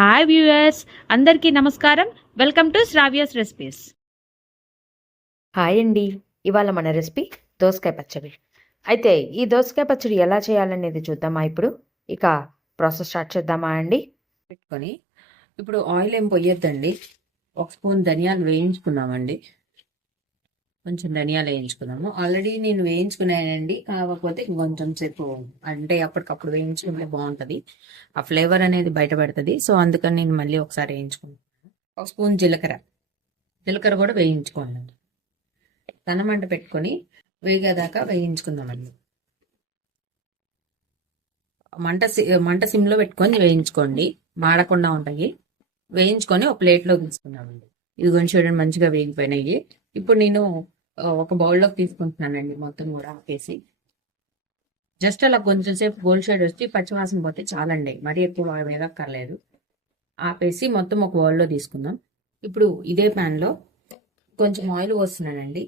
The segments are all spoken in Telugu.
హాయ్ వ్యూయర్స్, అందరికీ నమస్కారం. Welcome to Sravya's recipes. Hi అండి. ఇవాళ మన రెసిపీ దోసకాయ పచ్చడి. అయితే ఈ దోసకాయ పచ్చడి ఎలా చేయాలనేది చూద్దామా ఇప్పుడు? ఇక ప్రాసెస్ స్టార్ట్ చేద్దామా అండి? పెట్టుకొని ఇప్పుడు ఆయిల్ ఏం పొయ్యొద్దండి. 1 స్పూన్ ధనియాలు వేయించుకున్నామండి. కొంచెం ధనియాలు వేయించుకున్నాము. ఆల్రెడీ నేను వేయించుకున్నానండి, కాకపోతే కొంచెం సేపు అంటే అప్పటికప్పుడు వేయించుకుంటే బాగుంటుంది, ఆ ఫ్లేవర్ అనేది బయటపడుతుంది. సో అందుకని నేను మళ్ళీ ఒకసారి వేయించుకున్నాను. 1 స్పూన్ జీలకర్ర కూడా వేయించుకోండి. సన్నమంట పెట్టుకొని వేగేదాకా వేయించుకుందామండి. మంట సిమ్లో పెట్టుకొని వేయించుకోండి, మాడకుండా ఉంటాయి. వేయించుకొని ఒక ప్లేట్లో తీసుకున్నామండి. ఇది కొంచెం చూడండి, మంచిగా వేగిపోయినాయి. ఇప్పుడు నేను ఒక బౌల్లోకి తీసుకుంటున్నానండి. మొత్తం కూడా ఆపేసి జస్ట్ అలా కొంచెం సేపు గోల్డ్ షేడ్ వచ్చి పచ్చివాసన పోతే చాలండి, మరీ ఎక్కువ వేగక్కర్లేదు. ఆపేసి మొత్తం ఒక బౌల్లో తీసుకుందాం. ఇప్పుడు ఇదే ప్యాన్లో కొంచెం ఆయిల్ పోస్తున్నానండి.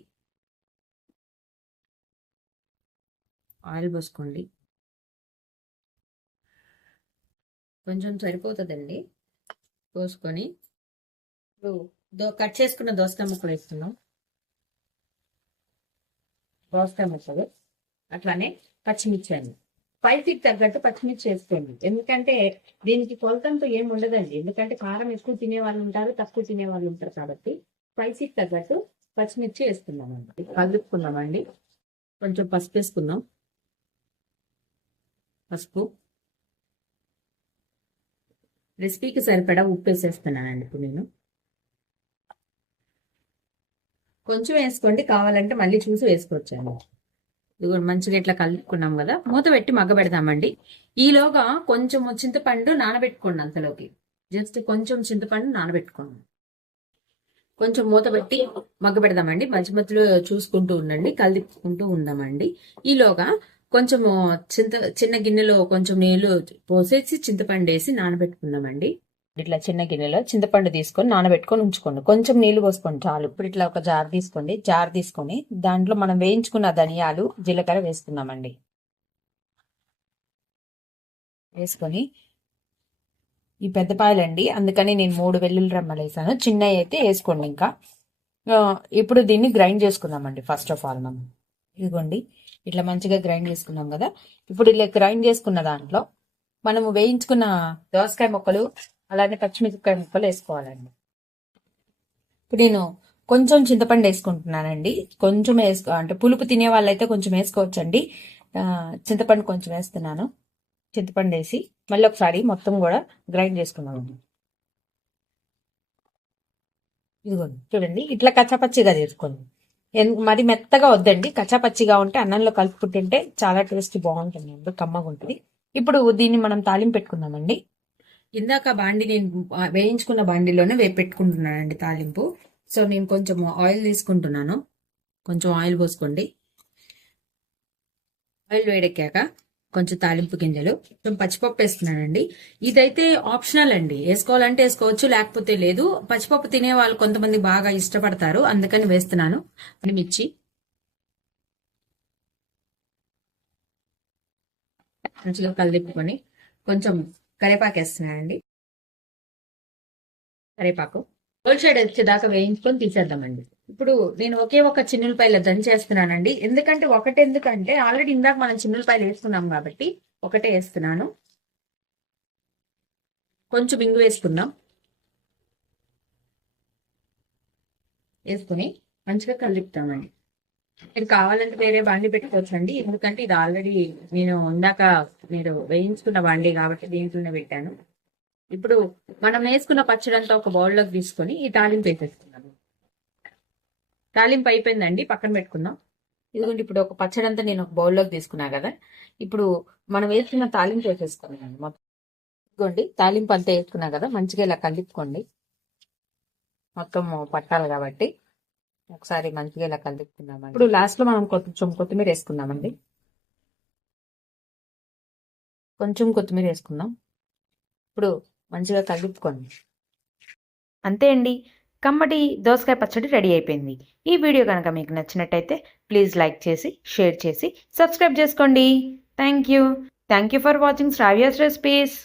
ఆయిల్ పోసుకోండి, కొంచెం సరిపోతుందండి. పోసుకొని ఇప్పుడు కట్ చేసుకున్న దోసకాయ ముక్కలు వేస్తున్నాం. దోసకాయ ముక్కలు అట్లానే పచ్చిమిర్చి అండి. స్పైసీకి తగ్గట్టు పచ్చిమిర్చి వేసుకోండి, ఎందుకంటే దీనికి కొలతంతో ఏం ఉండదండి. ఎందుకంటే కారం ఎక్కువ తినే వాళ్ళు ఉంటారు, తక్కువ తినే వాళ్ళు ఉంటారు, కాబట్టి స్పైసీకి తగ్గట్టు పచ్చిమిర్చి వేసుకుందామండి. కలుపుకుందామండి. కొంచెం పసుపు వేసుకుందాం. పసుపు, రెసిపీకి సరిపడా ఉప్పు వేసేస్తున్నానండి. ఇప్పుడు నేను కొంచెం వేసుకోండి, కావాలంటే మళ్ళీ చూసి వేసుకోవచ్చండి. ఇది మంచిగా ఇట్లా కలుపుకున్నాం కదా, మూత పెట్టి మగ్గబెడదామండి. ఈలోగా కొంచెం చింతపండు నానబెట్టుకోండి. అంతలోకి జస్ట్ కొంచెం చింతపండు నానబెట్టుకోండి. కొంచెం మూత పెట్టి మగ్గబెడదామండి. మధ్య మధ్యలో చూసుకుంటూ ఉండండి, కలుపుకుంటూ ఉందామండి. ఈలోగా కొంచెం చిన్న గిన్నెలో కొంచెం నీళ్లు పోసేసి చింతపండు వేసి నానబెట్టుకుందామండి. ఇట్లా చిన్న గిన్నెలో చింతపండు తీసుకొని నానబెట్టుకొని ఉంచుకోండి. కొంచెం నీళ్లు పోసుకోండి చాలు. ఇప్పుడు ఇట్లా ఒక జార్ తీసుకోండి. జార్ తీసుకొని దాంట్లో మనం వేయించుకున్న ధనియాలు, జీలకర్ర వేసుకుందామండి. వేసుకొని ఈ పెద్దపాయలండి, అందుకని నేను 3 వెల్లుల్లి రెమ్మలు వేసాను. చిన్నవి అయితే వేసుకోండి. ఇంకా ఇప్పుడు దీన్ని గ్రైండ్ చేసుకుందామండి. ఫస్ట్ ఆఫ్ ఆల్ మనం ఇదిగోండి ఇట్లా మంచిగా గ్రైండ్ చేసుకున్నాం కదా. ఇప్పుడు ఇలా గ్రైండ్ చేసుకున్న దాంట్లో మనము వేయించుకున్న దోసకాయ ముక్కలు అలానే పచ్చిమిరపకాయ ముక్కలు వేసుకోవాలండి. ఇప్పుడు నేను కొంచెం చింతపండు వేసుకుంటున్నానండి. కొంచెం అంటే పులుపు తినే వాళ్ళైతే కొంచెం వేసుకోవచ్చండి. చింతపండు కొంచెం వేస్తున్నాను. చింతపండు వేసి మళ్ళీ ఒకసారి మొత్తం కూడా గ్రైండ్ చేసుకున్నామండి. ఇదిగోండి చూడండి, ఇట్లా కచ్చాపచ్చిగా చేసుకోండి. మరి మెత్తగా వద్దండి, కచ్చాపచ్చిగా ఉంటే అన్నంలో కలుపుకుంటుంటే చాలా టేస్ట్ బాగుంటుంది, కమ్మగా ఉంటుంది. ఇప్పుడు దీన్ని మనం తాలింపు పెట్టుకుందామండి. ఇందాక బాండి నేను వేయించుకున్న బాండిలోనే పెట్టుకుంటున్నానండి తాలింపు. సో నేను కొంచెం ఆయిల్ తీసుకుంటున్నాను. కొంచెం ఆయిల్ పోసుకోండి. ఆయిల్ వేడెక్కాక కొంచెం తాలింపు గింజలు, కొంచెం పచ్చిపప్పు వేస్తున్నానండి. ఇదైతే ఆప్షనల్ అండి, వేసుకోవాలంటే వేసుకోవచ్చు, లేకపోతే లేదు. పచ్చిపప్పు తినే వాళ్ళు కొంతమంది బాగా ఇష్టపడతారు, అందుకని వేస్తున్నాను. మిర్చి, మంచిగా కలిపుకొని కొంచెం కరివేపాకు వేస్తున్నానండి. కరివేపాకు గోల్డ్ షేడ్ వచ్చేదాకా వేయించుకొని తీసేద్దామండి. ఇప్పుడు నేను ఒకే ఒక చిన్నులపాయలు దంచేస్తున్నానండి. ఎందుకంటే ఆల్రెడీ ఇందాక మనం చిన్నులపాయలు వేసుకున్నాం కాబట్టి ఒకటే వేస్తున్నాను. కొంచెం ఇంగు వేసుకుందాం. వేసుకుని మంచిగా కలుపుతామండి. మీరు కావాలంటే వేరే బాండి పెట్టుకోవచ్చండి, ఎందుకంటే ఇది ఆల్రెడీ నేను ఇందాక మీరు వేయించుకున్న బాండి కాబట్టి దీంట్లోనే పెట్టాను. ఇప్పుడు మనం వేసుకున్న పచ్చడంతా ఒక బౌల్లోకి తీసుకొని ఈ తాలింపు వేసేసుకున్నాము. తాలింపు అయిపోయిందండి, పక్కన పెట్టుకుందాం. ఇదిగోండి ఇప్పుడు ఒక పచ్చడంతా నేను ఒక బౌల్లోకి తీసుకున్నా కదా. ఇప్పుడు మనం వేసుకున్న తాలింపు వేసేసుకున్నాను మొత్తం. ఇదిగోండి తాలింపు అంతా వేసుకున్నా కదా, మంచిగా ఇలా కలుపుకోండి. మొత్తం పట్టాలి కాబట్టి ఒకసారి మంచిగా ఇలా కలుపుకుందామండి. ఇప్పుడు లాస్ట్ లో మనం కొంచెం కొత్తిమీర వేసుకుందామండి. కొంచెం కొత్తిమీర వేసుకుందాం. ఇప్పుడు మంచిగా కలుపుకోండి. అంతే అండి, కమ్మటి దోసకాయ పచ్చడి రెడీ అయిపోయింది. ఈ వీడియో కనుక మీకు నచ్చినట్టయితే ప్లీజ్ లైక్ చేసి, షేర్ చేసి, సబ్స్క్రైబ్ చేసుకోండి. Thank you for watching Sravya's recipes.